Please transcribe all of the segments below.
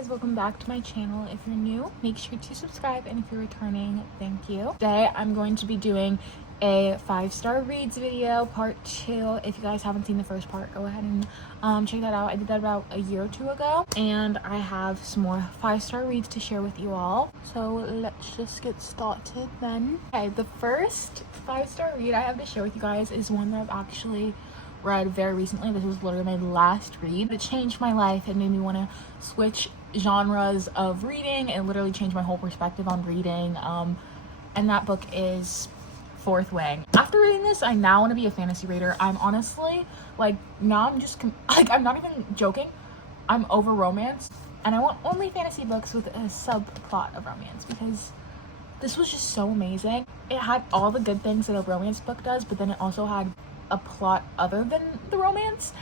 guys, welcome back to my channel. If you're new, make sure to subscribe, and if you're returning, thank you. Today I'm going to be doing a 5-star reads video part 2. If you guys haven't seen the first part, go ahead and check that out. I did that about a year or two ago, and I have some more 5-star reads to share with you all, so let's just get started then. Okay, the first 5-star read I have to share with you guys is one that I've actually read very recently. This was literally my last read. It changed my life. It made me want to switch genres of reading. It literally changed my whole perspective on reading. And that book is Fourth Wing. After reading this, I now want to be a fantasy reader. I'm honestly now I'm just I'm not even joking. I'm over romance, and I want only fantasy books with a subplot of romance, because this was just so amazing. It had all the good things that a romance book does, but then it also had a plot other than the romance,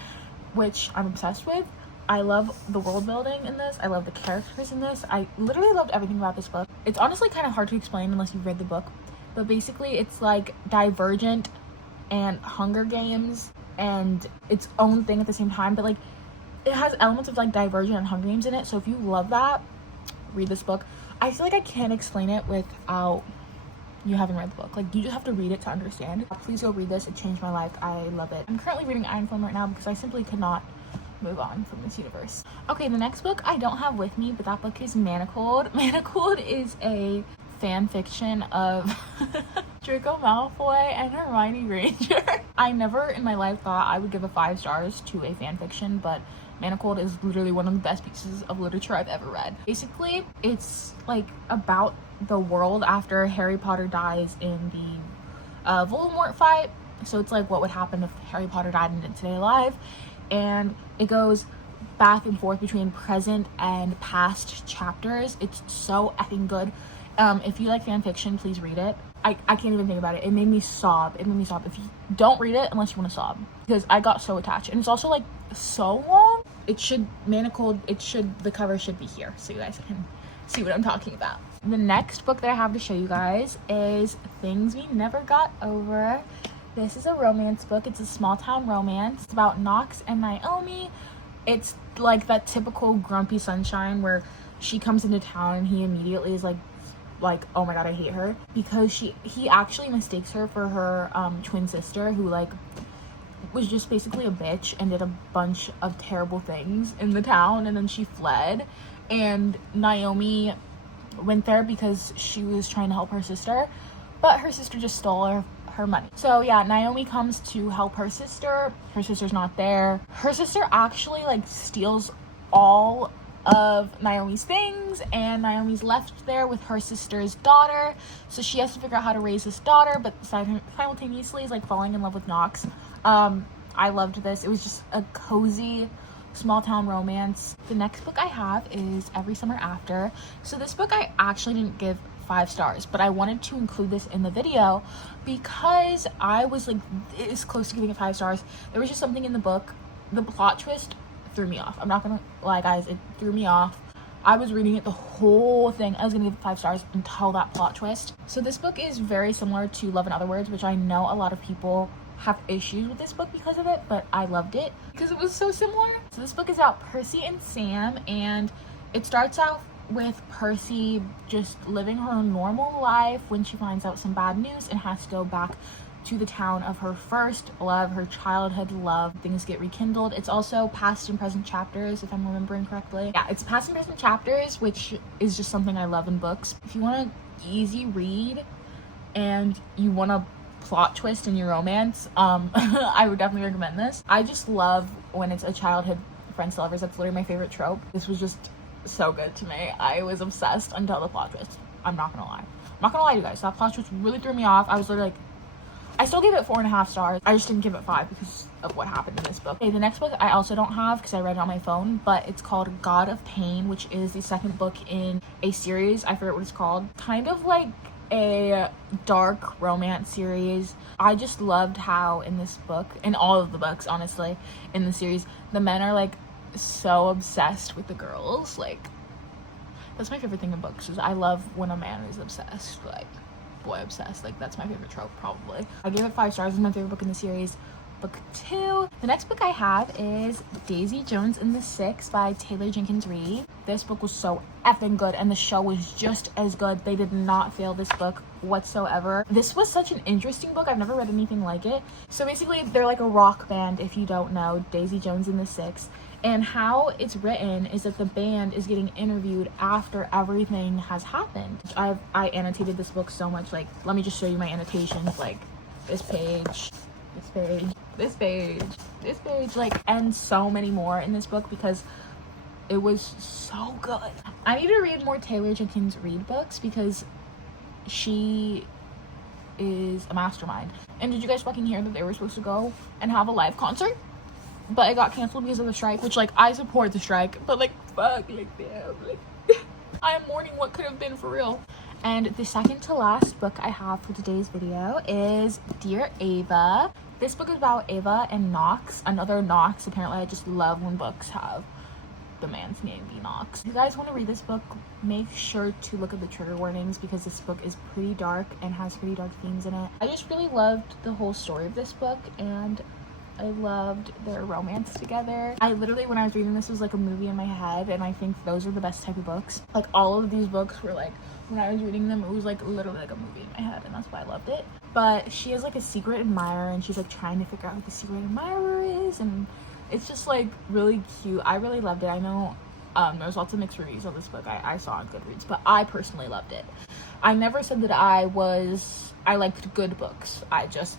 which I'm obsessed with. I love the world building in this. I love the characters in this. I literally loved everything about this book. It's honestly kind of hard to explain unless you've read the book, but basically it's like Divergent and Hunger Games and its own thing at the same time, but it has elements of Divergent and Hunger Games in it. So if you love that, read this book. I feel like I can't explain it without you haven't read the book. You just have to read it to understand. Please go read this. It changed my life. I love it. I'm currently reading Iron Flame right now because I simply could not move on from this universe. Okay, the next book I don't have with me, but that book is Manacled. Manacled is a fan fiction of Draco Malfoy and Hermione Granger. I never in my life thought I would give a 5 stars to a fan fiction, but Manacled is literally one of the best pieces of literature I've ever read. Basically, it's about the world after Harry Potter dies in the Voldemort fight. So it's what would happen if Harry Potter died and didn't stay alive, and it goes back and forth between present and past chapters. It's so effing good. If you like fan fiction, please read it. I can't even think about it. It made me sob. If you don't read it unless you want to sob, because I got so attached. And it's also so long. The cover should be here so you guys can see what I'm talking about. The next book that I have to show you guys is Things We Never Got Over. This is a romance book. It's a small town romance. It's about Knox and Naomi. It's that typical grumpy sunshine where she comes into town and he immediately is oh my god, I hate her, because he actually mistakes her for her twin sister, who was just basically a bitch and did a bunch of terrible things in the town, and then she fled, and Naomi went there because she was trying to help her sister, but her sister just stole her money. So yeah, Naomi comes to help her sister. Her sister's not there. Her sister actually steals all of Naomi's things, and Naomi's left there with her sister's daughter, so she has to figure out how to raise this daughter, but simultaneously is falling in love with Knox. I loved this. It was just a cozy small town romance. The next book I have is Every Summer After. So this book I actually didn't give 5 stars, but I wanted to include this in the video because I was this close to giving it 5 stars. There was just something in the book. The plot twist threw me off. I'm not gonna lie, guys, it threw me off. I was reading it the whole thing. I was gonna give it 5 stars until that plot twist. So this book is very similar to Love in Other Words, which I know a lot of people have issues with this book because of it, but I loved it because it was so similar. So this book is about Percy and Sam, and it starts out with Percy just living her normal life when she finds out some bad news and has to go back to the town of her first love, her childhood love. Things get rekindled. It's also past and present chapters, if I'm remembering correctly. Yeah, it's past and present chapters, which is just something I love in books. If you want an easy read and you want a plot twist in your romance, I would definitely recommend this. I just love when it's a childhood friends to lovers. That's literally my favorite trope. This was just so good to me. I was obsessed until the plot twist. I'm not gonna lie to you guys, that plot twist really threw me off. I was literally I still gave it 4.5 stars. I just didn't give it 5 because of what happened in this book. Okay, the next book I also don't have because I read it on my phone, but it's called God of Pain, which is the second book in a series. I forget what it's called. Kind of a dark romance series. I just loved how in this book, in all of the books honestly in the series, the men are so obsessed with the girls. That's my favorite thing in books, is I love when a man is obsessed, boy obsessed. That's my favorite trope probably. I gave it 5 stars. It's my favorite book in the series. book 2. The next book I have is Daisy Jones and the Six by Taylor Jenkins Reid. This book was so effing good, and the show was just as good. They did not fail this book whatsoever. This was such an interesting book. I've never read anything like it. So basically, they're like a rock band, if you don't know, Daisy Jones and the Six. And how it's written is that the band is getting interviewed after everything has happened. I annotated this book so much. Like, let me just show you my annotations. Like, this page, this page, this page, this page, like, and so many more in this book because it was so good. I need to read more Taylor Jenkins Reid books because she is a mastermind. And did you guys fucking hear that they were supposed to go and have a live concert? But it got canceled because of the strike, which, like, I support the strike, but, like, fuck, like, damn, like, I am mourning what could have been for real. And the second to last book I have for today's video is Dear Ava. This book is about Ava and Knox, another Knox. Apparently, I just love when books have the man's name be Knox. If you guys want to read this book, make sure to look at the trigger warnings because this book is pretty dark and has pretty dark themes in it. I just really loved the whole story of this book, and I loved their romance together. I literally, when I was reading this, was like a movie in my head, and I think those are the best type of books. Like, all of these books were like, when I was reading them, it was like literally like a movie in my head, and that's why I loved it. But she has like a secret admirer, and she's like trying to figure out who the secret admirer is, and it's just like really cute. I really loved it. I know there's lots of mixed reviews on this book I saw on Goodreads, but I personally loved it. I never said that I liked good books. I just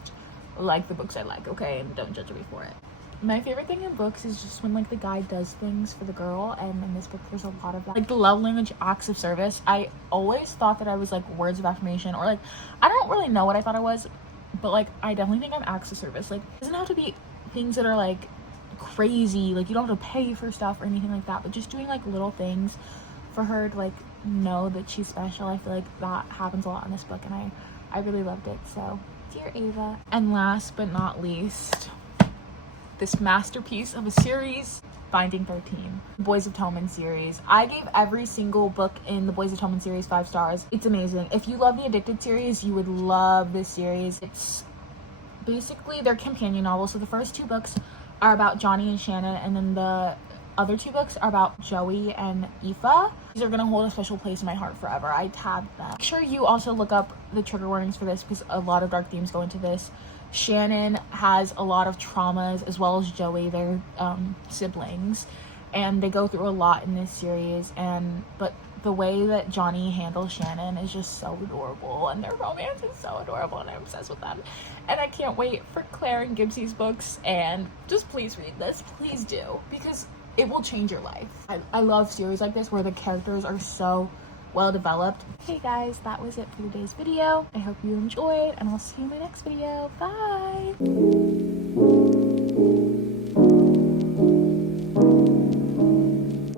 like the books I like, okay? And don't judge me for it. My favorite thing in books is just when, like, the guy does things for the girl, and in this book there's a lot of that. Like, the love language, acts of service. I always thought that I was, like, words of affirmation, or, like, I don't really know what I thought I was, but, like, I definitely think I'm acts of service. Like, it doesn't have to be things that are, like, crazy, like, you don't have to pay for stuff or anything like that, but just doing, like, little things for her to, like, know that she's special. I feel like that happens a lot in this book, and I really loved it. So Dear Ava. And last but not least, this masterpiece of a series, Binding 13, Boys of Tommen series. I gave every single book in the Boys of Tommen series 5 stars. It's amazing. If you love the Addicted series, you would love this series. It's basically their companion novels. So the first 2 books are about Johnny and Shannon, and then the other 2 books are about Joey and Aoife. These are gonna hold a special place in my heart forever. I tabbed them. Make sure you also look up the trigger warnings for this because a lot of dark themes go into this. Shannon has a lot of traumas, as well as Joey, their siblings, and they go through a lot in this series. But the way that Johnny handles Shannon is just so adorable, and their romance is so adorable, and I'm obsessed with them. And I can't wait for Claire and Gibbs's books, and just please read this. Please do, because it will change your life. I love series like this where the characters are so well developed. Hey guys, that was it for today's video. I hope you enjoyed, and I'll see you in my next video. Bye!